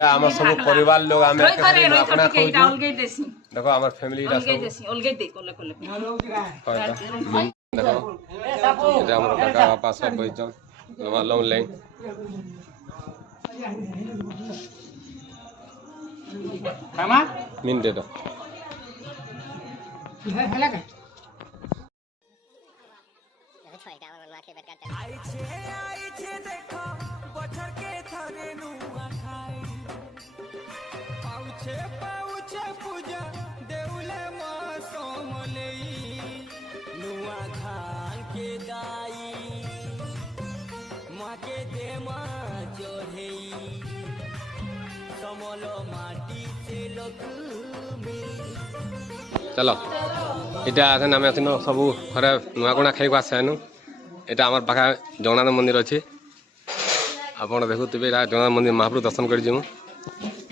आम सब परिवार लोग आम देखो आम फैमिली देखो काका बापा सब बैठन लम ले मिन दे दो पूजा देउले मसमले नुआ धान के दाई माँ के दे चढ़े समलो माटी से लोक चलो इटा आसे आम आसन सब घरे नुआकुणा खाई आसानु यहाँ आम पाखा जगन्नाथ मंदिर अच्छे आप देखुवे जगन्नाथ मंदिर महाप्रभु दर्शन कर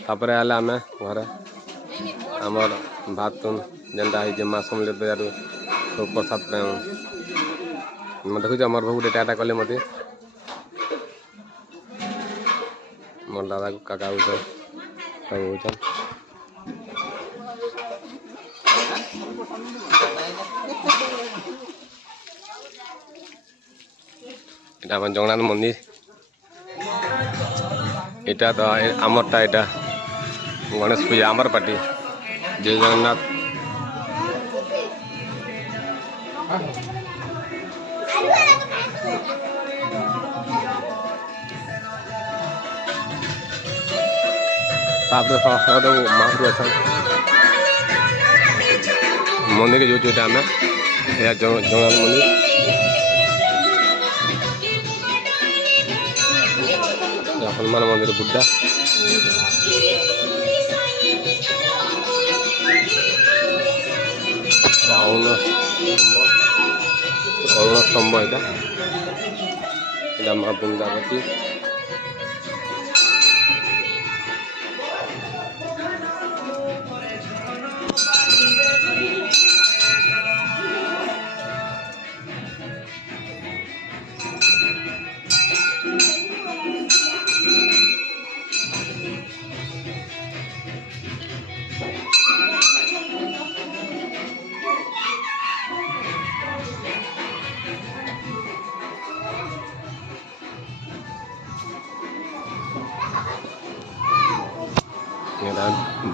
तापर आम घरे आमर भात जेनटा है माँ समले दयारू सब प्रसाद देखुच मोर बहुत टाटा कले मत मोर दादा काका सब होचन यहाँ जगन्नाथ मंदिर इटा तो आमरटा इटा गणेश पूजा आमर पार्टी जय जगन्नाथ महाप्रभु अच्छा मंदिर जो आम जगन्नाथ मंदिर हनुमान मंदिर बुद्धा अरुण स्तंभ यहाँ माँ बृंदावती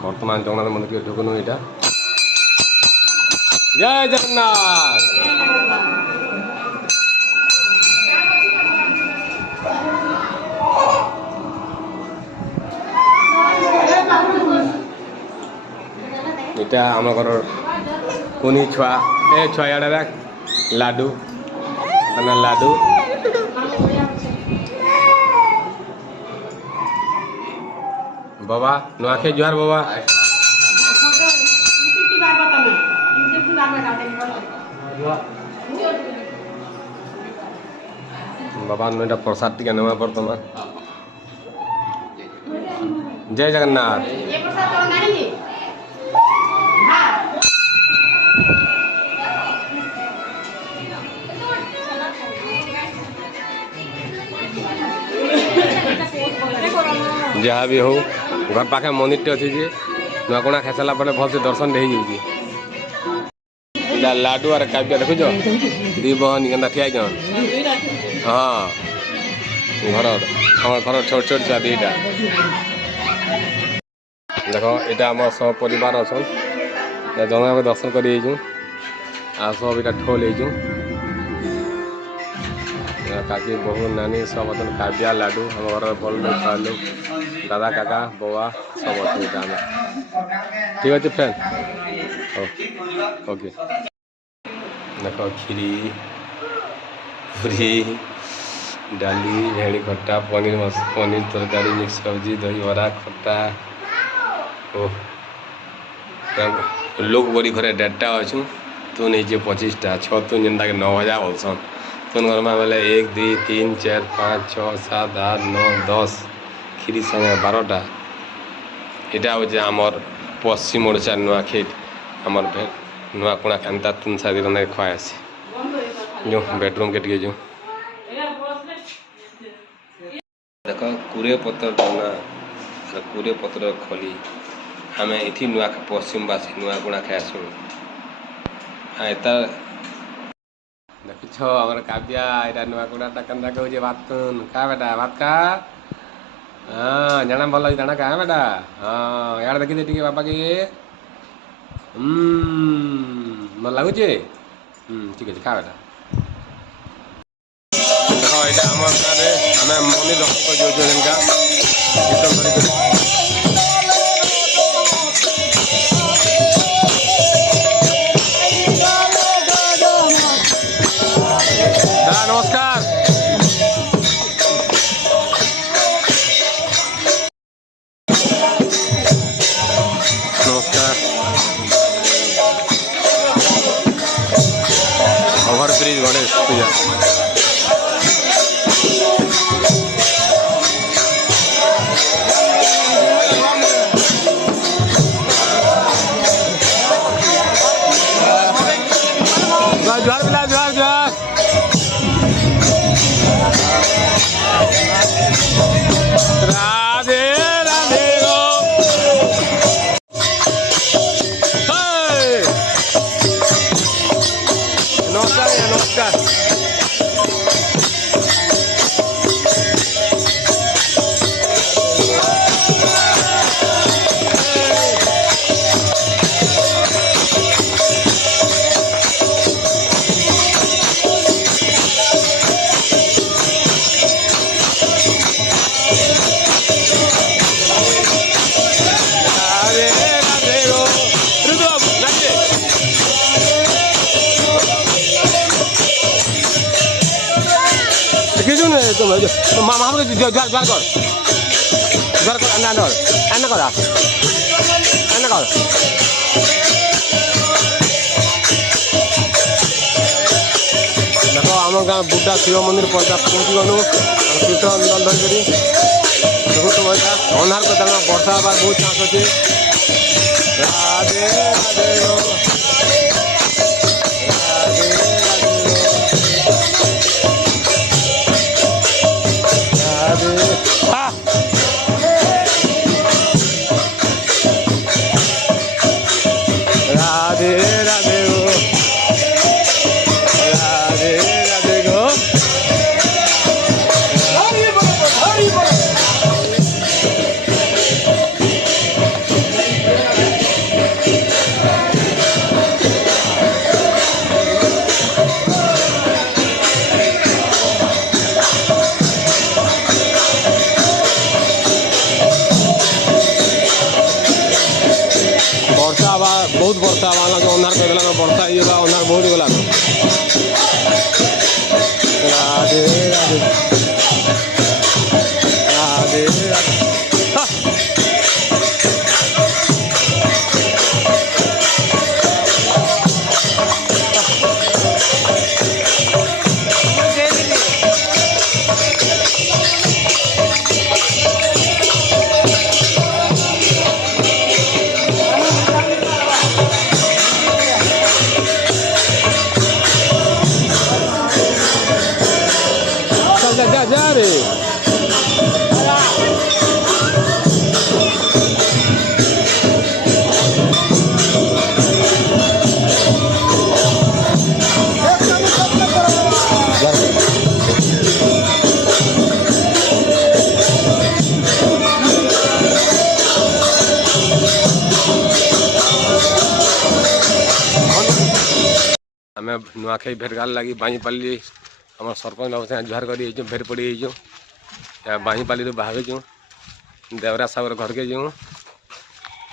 बर्तमान जगन्नाथ मंदिर के ढुकनु यहाँ जय जगन्नाथ इटा आम घर कुनी छुआ ए छुआ याडा लाडू लाडू बाबा नुआखे जुहार बाबा बाबा नुटा प्रसाद टी नेवा बर्तमान जय जगन्नाथ जहाँ भी हो घर पाखे मंदिर टे अच्छी नुआकुणा खाई सारा पर भल से दर्शन हो लाडू और काव्या देखुच दी बहन के ठिया हाँ घर घर छोट छोट छुआ दीटा देख यहाँ आम सब परिवार अच्छा जगह दर्शन कर सब इटा ठोल काकी बहु नानी सब अच्छे काव्या लाडू हम घर भल लोग दादा काका बउआ सब अच्छे ठीक अच्छे फ्रेंड ओके देख खीरी पूरी डाली भेड़ी खट्टा पनीर पनीर तरकारी मिक्स सब्जी दही बरा खट्टा लोग बड़ी घरे 1.5टा अच्छू तू नहीं 25टा 6 तू जेनटा के 9000 बोलसन तुम घर में बोले 1 2 3 4 5 6 7 8 9 10 खीरी संगे 12टा यहाँ हूँ आमर पश्चिम ओडिशा नुआखेट आमर नुआकुणा खानता 3 दिन खुआ आसी जो बेडरूम के टे जो देख कुरे पतर दाना कुरे पत्र खोली आम ये नुआ पश्चिमवासी नुआगुड़ा खाएसु एता देखिछ हमर काव्या एटा नुआगुड़ाटा केन्ता कहूँ भात का बेटा भात का हाँ जाना भल जाना का बेटा हाँ यार देखी दे टी बापा के भल लगुचे ठीक है खा बेटा देख यहाँ आम गाँव आम मनी रख जो जनका कीर्तन दादा नमस्कार नमस्कार ओवर ब्रिज गणेश पूजा जोहार बिला जोहार जोहार राधे राधे गो नमस्कार नमस्कार मामा जोहार कर एना कर देख आम गाँव बुढ़ा शिव मंदिर पहुँची गलु कीर्तन दल धरिक देखो तुम अंधार कर वर्षा हबार बहुत चांस अच्छे राधे राधे राधे राधे गो राधे राधे गो बहुत वर्षा वाला अंधार कर देला वर्षा ये अंधार बहुत गला राधे राधे राधे राधे जा रे आम नुआखाई भेटगार लगी बाईपाली आम सरपंच बाबू से जुहार कर भेट पड़ी बाईपाली बाहर देवरा सागर घर के जाऊँ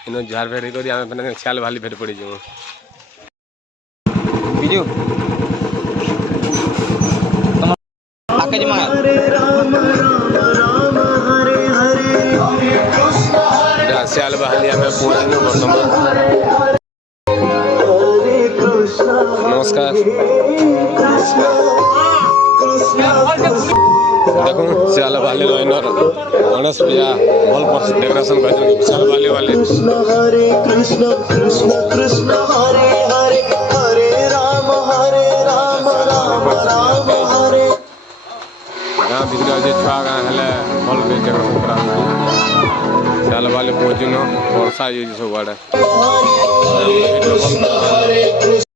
इन जुहार भेट कर सियाल भाली भेट पड़ी जाऊँ बिजू सियाल बहाली आम पहुँचल बर्तमान नमस्कार देखो सियाल बाली गणेश पूजा भल डेकोरेशन कर सियाल बाली वाले हरे कृष्ण कृष्ण हरे हरे हरे राम राम राम हरे गाँव भितर छुआ गाँ हेल्ले भल डेकोरेशन करा ଚାଲ ବାଲେ ପହଞ୍ଚୁନ ବର୍ଷା ହେଇଯାଇଛି ସବୁଆଡ଼େ